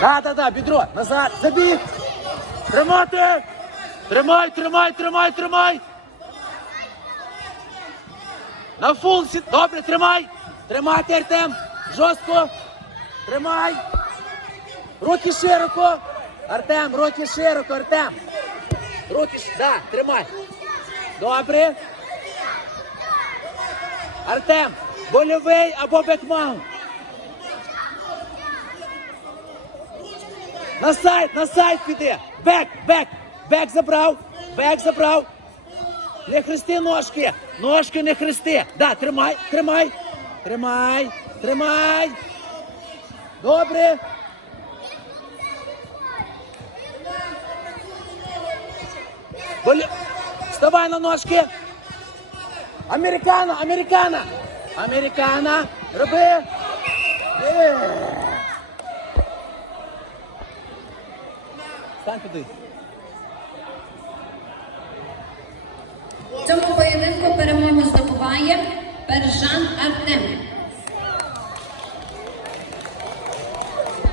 Да, да, да, бідро. Назад. Забіг. Тримати. Тримай, тримай, тримай, тримай. На фулсі. Добре, тримай. Тримати, Артем. Жорстко. Тримай. Руки широко. Артем, руки широко, Артем. Руки, да, тримай. Добре. Артем, больовий або бекмаунт. На сайт, на сайт піди. Бек, бек, бек забрав, бек забрав. Не хрести ножки. Ножки не хрести. Да, тримай, тримай. Тримай, тримай. Добре. Болі... Вставай на ножки. Американа, американа. Американа. Роби. Є. Стань туди. В цьому поєдинку перемогу здобуває Пержан